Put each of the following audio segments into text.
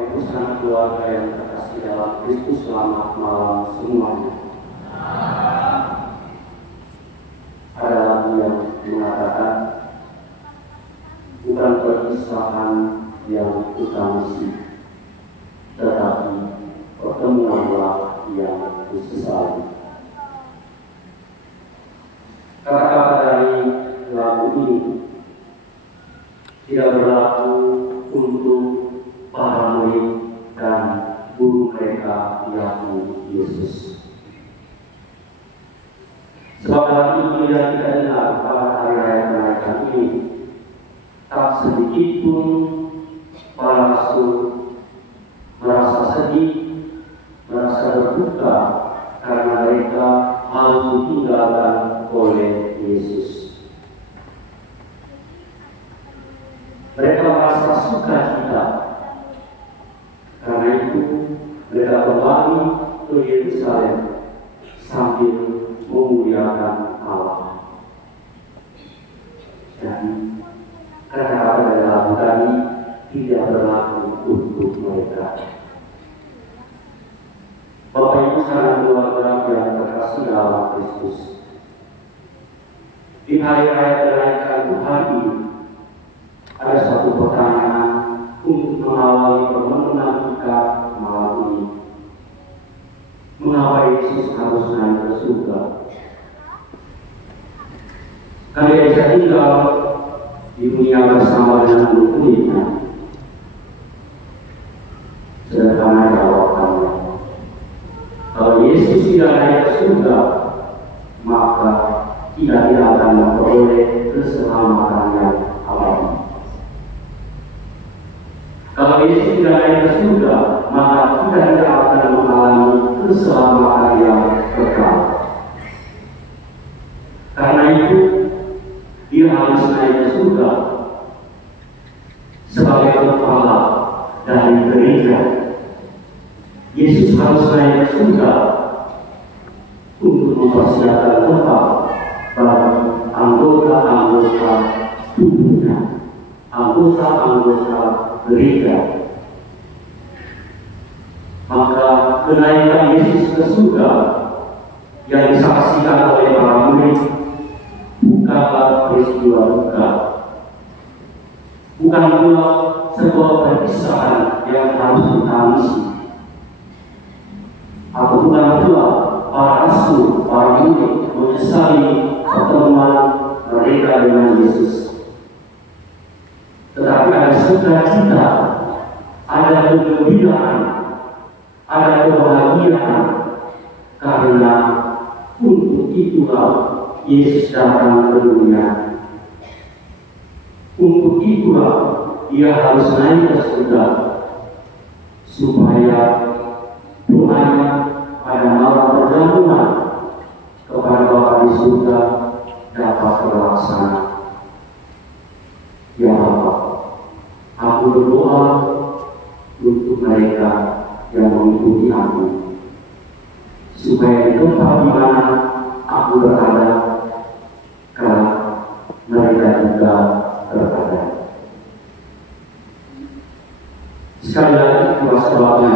Usaha keluarga yang terkasih dalam Kristus, selamat malam semuanya. Ada lagu yang mengatakan, bukan perpisahan yang kutangisi, tetapi pertemuanlah yang kusesali. Kata-kata dari lagu ini tidak berlaku untuk para murid dan guru mereka, yakni Yesus. Sebab dalam Injil yang kita dengar pada hari raya kenaikan ini, tak sedikit pun para rasul merasa sedih, merasa berduka karena mereka harus ditinggalkan oleh Yesus. Mereka merasa sukacita. Karena itu mereka kembali ke Yerusalem sambil memuliakan Allah. Jadi kata-kata dari lagu tadi tidak berlaku untuk mereka. Bapak Ibu saudara keluarga yang terkasih dalam Kristus, di hari raya kenaikan Tuhan ini ada satu pertanyaan untuk mengawali permenungan kita malam ini. Mengapa Yesus harus naik ke surga? Karena Dia bisa tinggal di dunia bersama dengan murid-muridnya. Sederhana jawabannya, kalau Yesus tidak naik ke surga, maka kita tidak akan memperoleh keselamatan yang alami. Kalau Yesus tidak naik ke surga, maka kita tidak akan mengalami keselamatan yang kekal. Karena itu, Dia harus naik ke surga sebagai kepala dari gereja. Yesus harus naik ke surga untuk mempersiapkan tempat bagi anggota-anggota tubuhnya, anggota-anggota gereja. Maka kenaikan Yesus ke surga yang disaksikan oleh para murid bukanlah peristiwa duka, bukan pula sebuah perpisahan yang harus ditangisi, atau bukan pula para rasul, para murid menyesali pertemuan mereka dengan Yesus. Tetapi ada sukacita, ada kegembiraan, ada kebahagiaan, karena untuk itulah Yesus datang ke dunia. Untuk itulah Dia harus naik ke surga, supaya doanya pada malam perjamuan kepada Bapa di surga dapat terlaksana. Ya Bapa, aku berdoa untuk mereka yang mengikuti aku, supaya di tempat di mana aku berada, kelak mereka juga berada. Sekali lagi, itulah sebabnya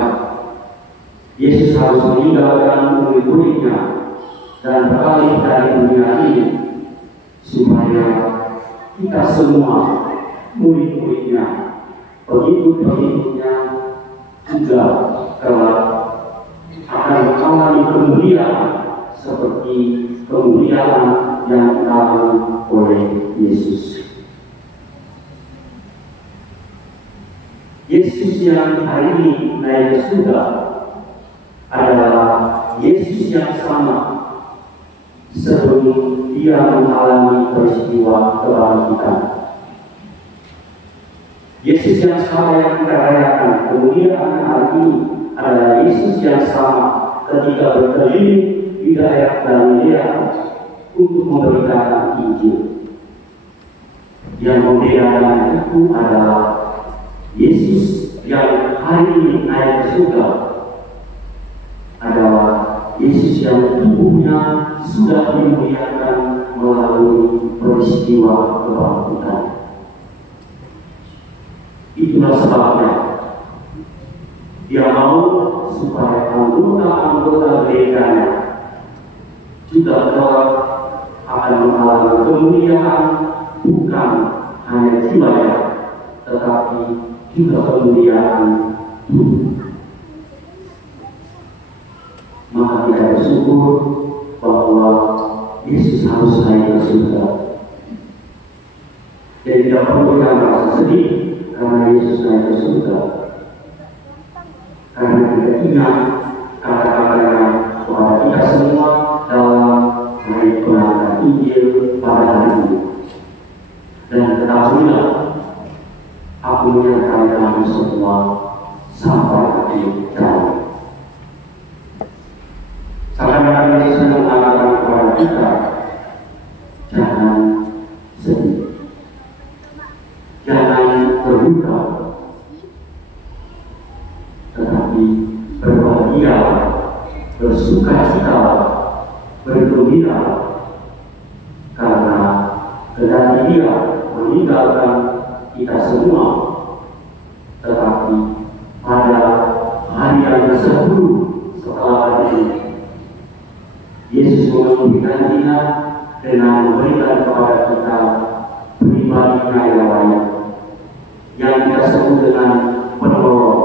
Yesus harus meninggalkan murid-muridnya dan beralih dari dunia ini, supaya kita semua, murid-muridnya, pengikut-pengikutnya, juga kelak akan mengalami kemuliaan seperti kemuliaan yang dialami oleh Yesus. Yesus yang hari ini naik ke surga adalah Yesus yang sama sebelum Dia mengalami peristiwa kebangkitan. Yesus yang sama yang kita rayakan kemuliaan hari ini adalah Yesus yang sama ketika berkeliling di daerah Galilea untuk memberitakan Injil. Yang membedakan itu adalah Yesus yang hari ini naik ke surga adalah Yesus yang tubuhnya sudah dimuliakan melalui peristiwa kebangkitan. Itulah sebabnya Dia mau supaya anggota-anggota gerejanya juga kelak akan mengalami kemuliaan, bukan hanya jiwanya, tetapi juga kemuliaan tubuh. Maka kita bersyukur bahwa Yesus harus naik ke surga. Dan tidak perlu kita merasa sedih karena Yesus naik ke surga. Karena kita ingat kata-katanya kepada kita semua dalam mengajarkan Injil pada hari ini. Dan ketahuilah, aku menyertai kamu semua sampai akhir zaman. Seakan-akan Yesus mengatakan kepada kita, jangan sedih, jangan terluka, tetapi berbahagia, bersukacita, bergembira, karena kendati Dia meninggalkan kita semua, tetapi pada hari yang ke-10 setelah hari ini, Yesus memenuhi janjinya dengan memberikan kepada kita pribadinya yang lain, yang kita sebut dengan penolong,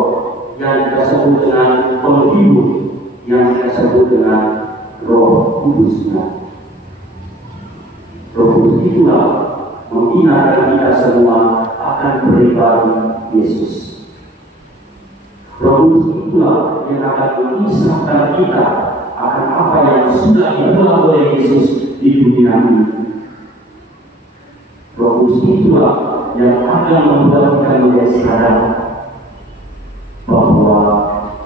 yang kita sebut dengan penghibur, yang kita sebut dengan Roh Kudusnya. Roh Kudus itulah mengingatkan kita semua akan pribadi Yesus. Roh Kudus itulah yang akan mengisahkan kita akan apa yang sudah dibuat oleh Yesus di dunia ini. Roh Kudus itulah yang akan membuat kita menjadi sadar bahwa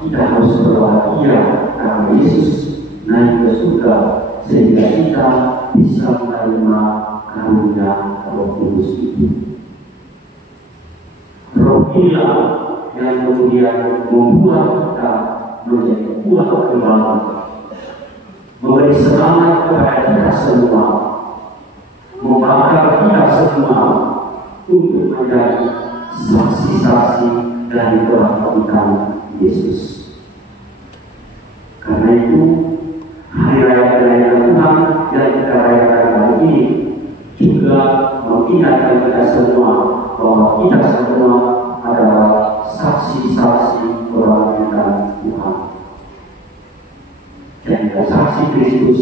kita harus berbahagia karena Yesus naik ke surga, sehingga kita bisa menerima karunia Roh Kudus itu. Roh inilah yang kemudian membuat kita menjadi kuat kembali, memberi semangat kepada kita semua, membakar kita semua untuk menjadi saksi-saksi dari kebangkitan Yesus. Karena itu, hari raya kelahiran Tuhan yang kita rayakan hari ini juga mengingatkan kita semua bahwa kita semua adalah saksi-saksi kebangkitan Tuhan. Dan saksi Kristus